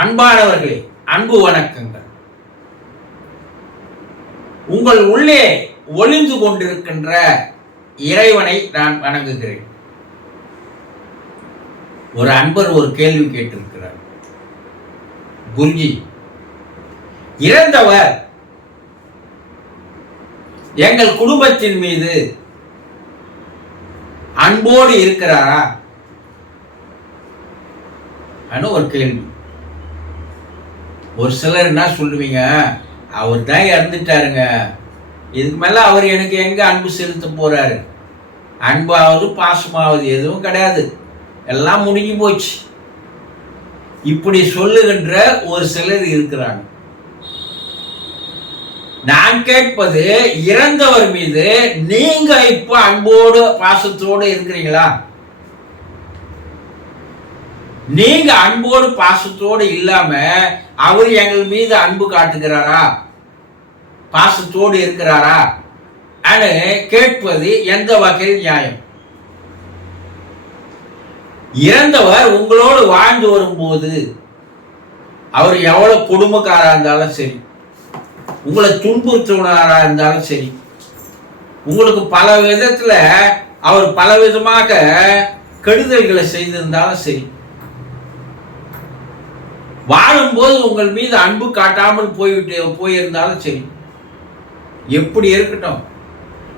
அன்பானவர்களே அன்பு வணக்கங்கள். உங்கள் உள்ளே ஒளிந்து கொண்டிருக்கின்ற இறைவனை நான் வணங்குகிறேன். ஒரு அன்பர் ஒரு கேள்வி கேட்டிருக்கிறார். குருஜி இறந்தவர் எங்கள் குடும்பத்தின் மீது அன்போடு இருக்கிறாரா? அனு ஒரு கேள்வி. ஒரு சிலர் என்ன சொல்லுவீங்க? அவர் தான் இறந்துட்டாருங்க. இதுக்கு மேலே அவர் எனக்கு எங்கே அன்பு செலுத்த போகிறாரு அன்பாவது பாசமாவது எதுவும் கிடையாது. எல்லாம் முடிஞ்சு போச்சு. இப்படி சொல்லுகின்ற ஒரு சிலர் இருக்கிறாங்க. நான் கேட்பது இறந்தவர் மீது நீங்க இப்போ அன்போடு பாசத்தோடு இருக்கிறீங்களா? நீங்க அன்போடு பாசத்தோடு இல்லாம அவர் எங்கள் மீது அன்பு காட்டுகிறாரா? பாசத்தோடு இருக்கிறாரா? அனு கேட்பது எந்த வகையில் நியாயம்? இறந்தவர் உங்களோடு வாழ்ந்து வரும்போது அவர் எவ்வளவு குடும்பக்காரா இருந்தாலும் சரி உங்களை துன்புறுத்துவனாரா இருந்தாலும் சரி உங்களுக்கு பல விதத்துல அவர் பல விதமாக கெடுதல்களை செய்திருந்தாலும் சரி வாழும்போது உங்கள் மீது அன்பு காட்டாமல் போய்விட்டு போயிருந்தாலும் சரி. எப்படி இருக்கட்டும்.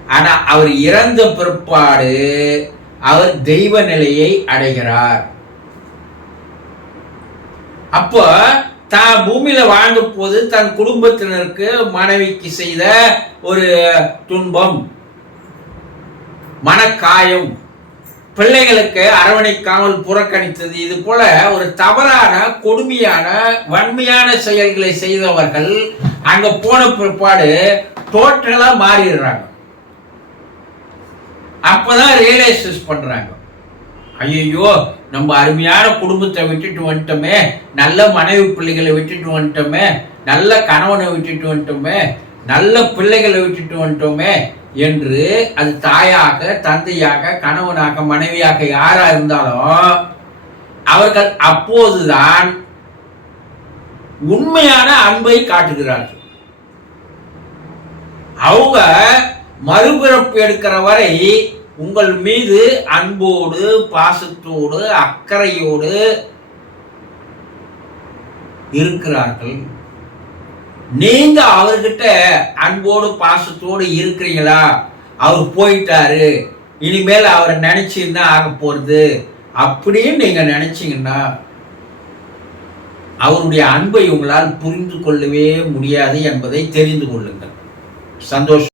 ஆனால் அவர் இறந்த பிற்பாடு அவர் தெய்வ நிலையை அடைகிறார். அப்போ தான் பூமியில வாழ்ந்த போது தன் குடும்பத்தினருக்கு மனைவிக்கு செய்த ஒரு துன்பம் மனக்காயம். பிள்ளைகளுக்கு அரவணைக்காமல் புறக்கணித்தது. இது போல ஒரு தவறான கொடுமையான வன்மையான செயல்களை செய்தவர்கள் அங்க போன பிற்பாடு டோட்டலா மாறிடுறாங்க. அப்பதான் ரியலைசஸ் பண்றாங்க. ஐயோ நம்ம அருமையான குடும்பத்தை விட்டுட்டு வந்துட்டோமே நல்ல மனைவி பிள்ளைகளை விட்டுட்டு வந்துட்டோமே நல்ல கணவனை விட்டுட்டு வந்துட்டோமே நல்ல பிள்ளைகளை விட்டுட்டு வந்துட்டோமே என்று அது தாயாக தந்தையாக கணவனாக மனைவியாக யாரா இருந்தாலும் அவர்கள் அப்போதுதான் உண்மையான அன்பை காட்டுகிறார்கள். அவங்க மறுபிறப்பு எடுக்கிற வரை உங்கள் மீது அன்போடு பாசத்தோடு அக்கறையோடு இருக்கிறார்கள். நீங்க அவர்கிட்ட அன்போடு பாசத்தோடு இருக்கிறீங்களா? அவர் போயிட்டாரு. இனிமேல் அவரை நினைச்சிருந்தா ஆக போறது. அப்படின்னு நீங்க நினைச்சீங்கன்னா அவருடைய அன்பை உங்களால் புரிந்து கொள்ளவே முடியாது என்பதை தெரிந்து கொள்ளுங்கள். சந்தோஷம்.